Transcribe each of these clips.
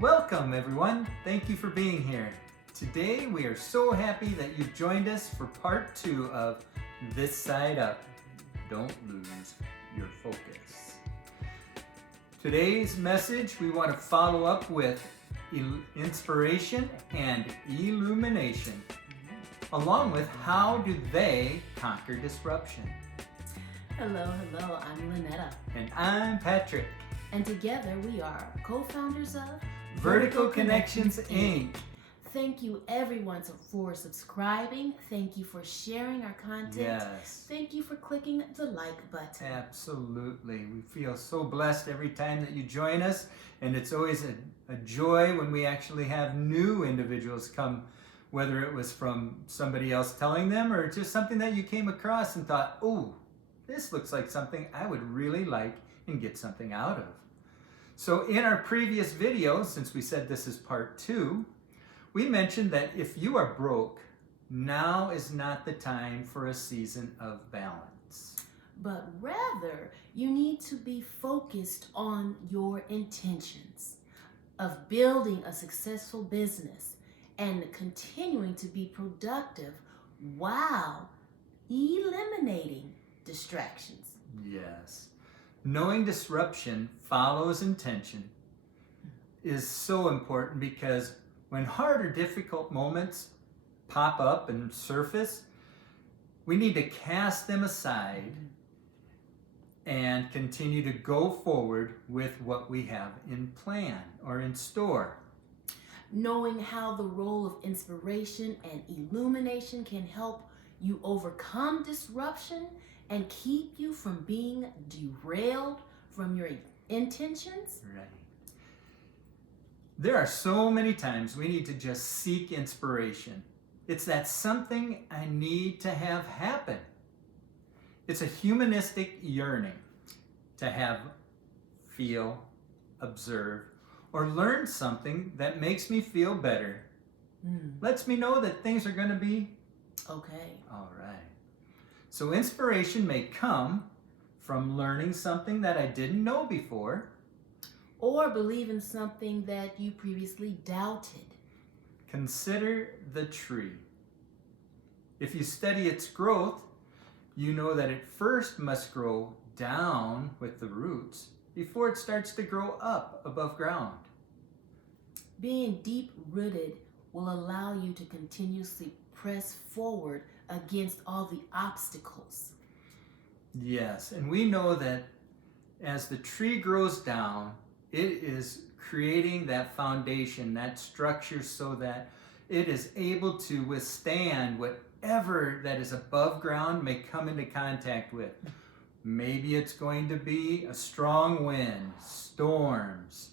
Welcome everyone, thank you for being here. Today we are so happy that you've joined us for part 2 of This Side Up. Don't lose your focus. Today's message we want to follow up with inspiration and illumination, along with how do they conquer disruption. Hello, I'm Linnetta. And I'm Patrick. And together we are co-founders of Verticalconnections, Inc. Thank you everyone for subscribing. Thank you for sharing our content. Yes. Thank you for clicking the like button. Absolutely. We feel so blessed every time that you join us, and it's always a joy when we actually have new individuals come, whether it was from somebody else telling them or just something that you came across and thought, oh, this looks like something I would really like and get something out of. So in our previous video, since we said this is part 2, we mentioned that if you are broke, now is not the time for a season of balance. But rather, you need to be focused on your intentions of building a successful business and continuing to be productive while eliminating distractions. Yes. Knowing disruption follows intention is so important, because when hard or difficult moments pop up and surface, we need to cast them aside and continue to go forward with what we have in plan or in store. Knowing how the role of inspiration and illumination can help you overcome disruption and keep you from being derailed from your intentions. Right. There are so many times we need to just seek inspiration. It's that something I need to have happen. It's a humanistic yearning to have, feel, observe, or learn something that makes me feel better. Lets me know that things are going to be okay. All right. So inspiration may come from learning something that I didn't know before, or believe in something that you previously doubted. Consider the tree. If you study its growth, you know that it first must grow down with the roots before it starts to grow up above ground. Being deep-rooted will allow you to continuously press forward against all the obstacles. Yes, and we know that as the tree grows down, it is creating that foundation, that structure, so that it is able to withstand whatever that is above ground may come into contact with. Maybe it's going to be a strong wind, storms.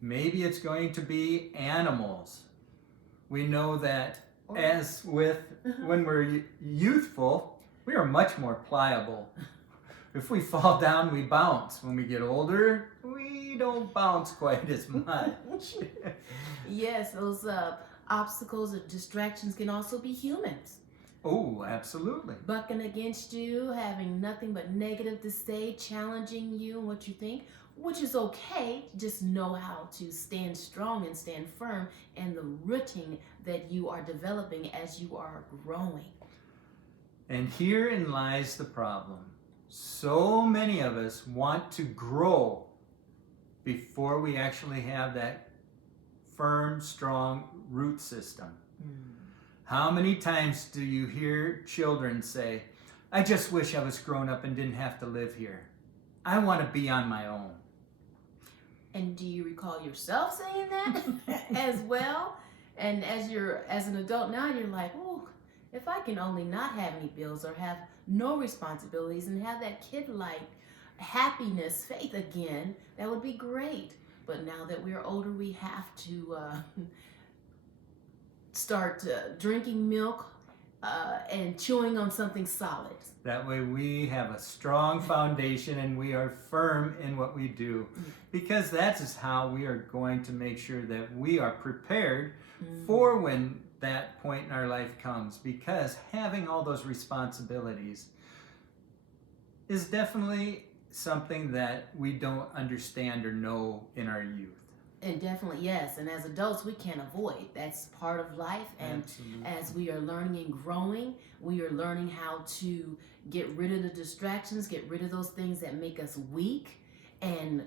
Maybe it's going to be animals. We know that as with when we're youthful, we are much more pliable. If we fall down, we bounce. When we get older, we don't bounce quite as much. Yes, those obstacles or distractions can also be humans. Oh, absolutely. Bucking against you, having nothing but negative to say, challenging you and what you think, which is okay. Just know how to stand strong and stand firm in the rooting that you are developing as you are growing. And herein lies the problem. So many of us want to grow before we actually have that firm, strong root system. How many times do you hear children say, I just wish I was grown up and didn't have to live here. I want to be on my own. And do you recall yourself saying that as well? And as an adult now, you're like, oh, if I can only not have any bills or have no responsibilities and have that kid-like happiness, faith again, that would be great. But now that we're older, we have to start drinking milk and chewing on something solid. That way we have a strong foundation and we are firm in what we do, because that is how we are going to make sure that we are prepared for when that point in our life comes, because having all those responsibilities is definitely something that we don't understand or know in our youth. And definitely, yes. And as adults, we can't avoid. That's part of life. And Absolutely. as we are learning and growing, we are learning how to get rid of the distractions, get rid of those things that make us weak, and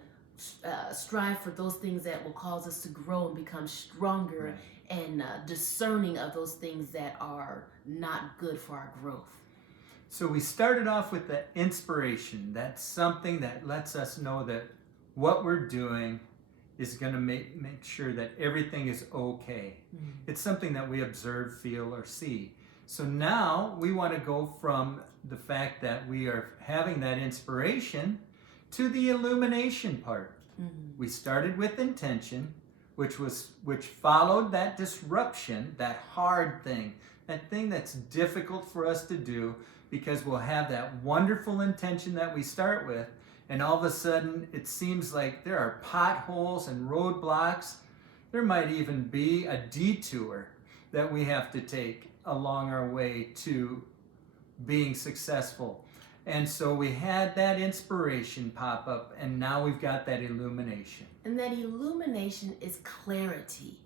strive for those things that will cause us to grow and become stronger, Right. and discerning of those things that are not good for our growth. So we started off with the inspiration. That's something that lets us know that what we're doing is going to make sure that everything is okay. It's something that we observe, feel, or see. So now we want to go from the fact that we are having that inspiration to the illumination part. We started with intention, which followed that disruption, that hard thing, that thing that's difficult for us to do, because we'll have that wonderful intention that we start with, and all of a sudden it seems like there are potholes and roadblocks. There might even be a detour that we have to take along our way to being successful. And so we had that inspiration pop up, and now we've got that illumination. And that illumination is clarity.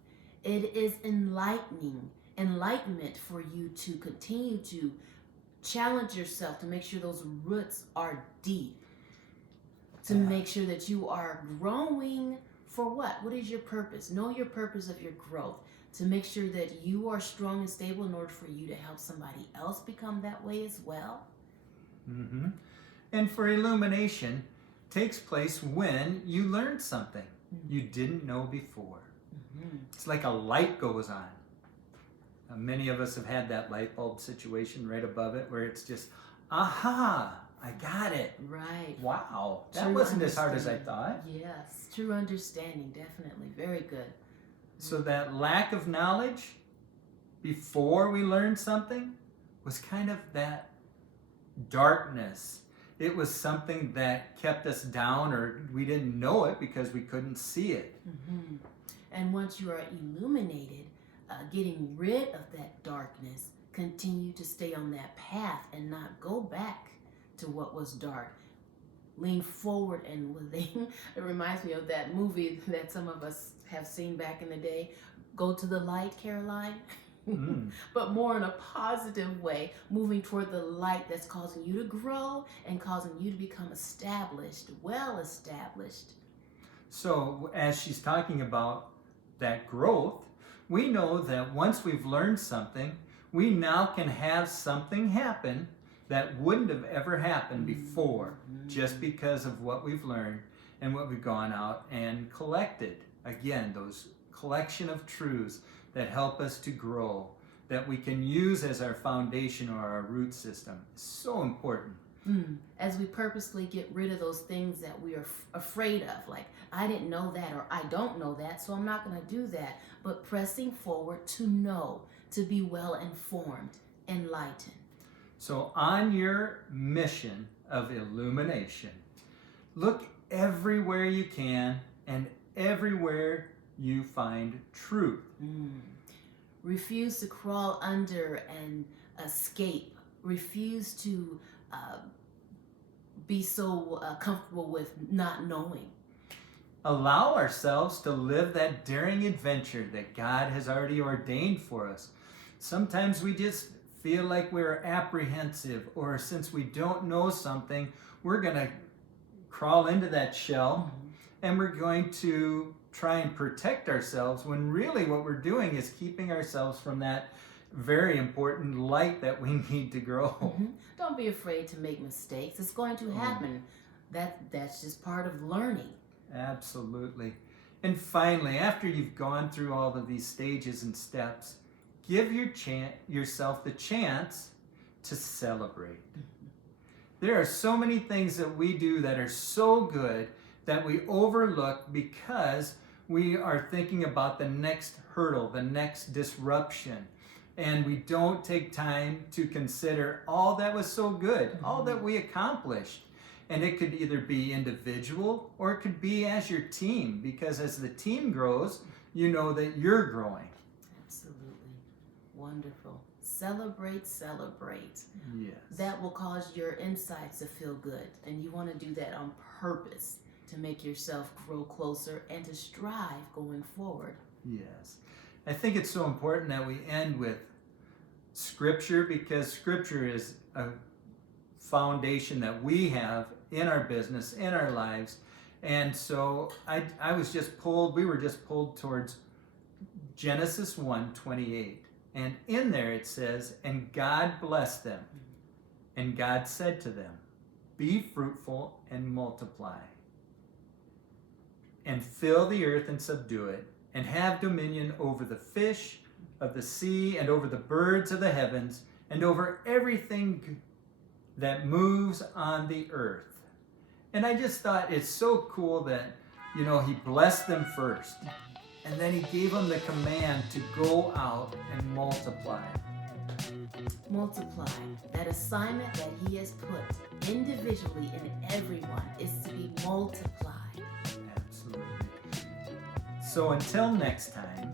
It is enlightenment for you to continue to challenge yourself, to make sure those roots are deep, to make sure that you are growing for what? What is your purpose? Know your purpose of your growth, to make sure that you are strong and stable in order for you to help somebody else become that way as well. And for illumination, takes place when you learn something you didn't know before. It's like a light goes on. Many of us have had that light bulb situation right above it where it's just, aha, I got it. Right. Wow, that True wasn't as hard as I thought. Yes, true understanding, definitely. Very good. So that lack of knowledge before we learned something was kind of that darkness. It was something that kept us down, or we didn't know it because we couldn't see it. And once you are illuminated, getting rid of that darkness, continue to stay on that path and not go back to what was dark. Lean forward, and it reminds me of that movie that some of us have seen back in the day, Go to the Light, Caroline. But more in a positive way, moving toward the light that's causing you to grow and causing you to become established, well established. So as she's talking about that growth, we know that once we've learned something, we now can have something happen that wouldn't have ever happened before, just because of what we've learned and what we've gone out and collected. Again, those collection of truths that help us to grow, that we can use as our foundation or our root system. It's so important. As we purposely get rid of those things that we are afraid of, like, I didn't know that, or I don't know that, so I'm not going to do that. But pressing forward to know, to be well informed, enlightened. So on your mission of illumination, look everywhere you can and everywhere you find truth. Refuse to crawl under and escape. Refuse to be so comfortable with not knowing. Allow ourselves to live that daring adventure that God has already ordained for us. Sometimes we just feel like we're apprehensive, or since we don't know something, we're going to crawl into that shell and we're going to try and protect ourselves, when really what we're doing is keeping ourselves from that very important light that we need to grow. Don't be afraid to make mistakes. It's going to happen. That's just part of learning. Absolutely. And finally, after you've gone through all of these stages and steps, give yourself the chance to celebrate. There are so many things that we do that are so good that we overlook because we are thinking about the next hurdle, the next disruption. And we don't take time to consider all that was so good, all that we accomplished. And it could either be individual or it could be as your team, because as the team grows, you know that you're growing. Absolutely. Wonderful. Celebrate, celebrate. Yes. That will cause your insides to feel good. And you want to do that on purpose. to make yourself grow closer and to strive going forward. Yes. I think it's so important that we end with Scripture, because Scripture is a foundation that we have in our business, in our lives. And so we were just pulled towards Genesis 1:28. And in there it says, and God blessed them. And God said to them, be fruitful and multiply, and fill the earth and subdue it, and have dominion over the fish of the sea, and over the birds of the heavens, and over everything that moves on the earth. And I just thought it's so cool that, he blessed them first. And then he gave them the command to go out and multiply. Multiply. That assignment that he has put individually in everyone is to be multiplied. Absolutely. So until next time,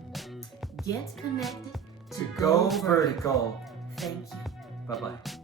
get connected to go vertical. Thank you. Bye-bye.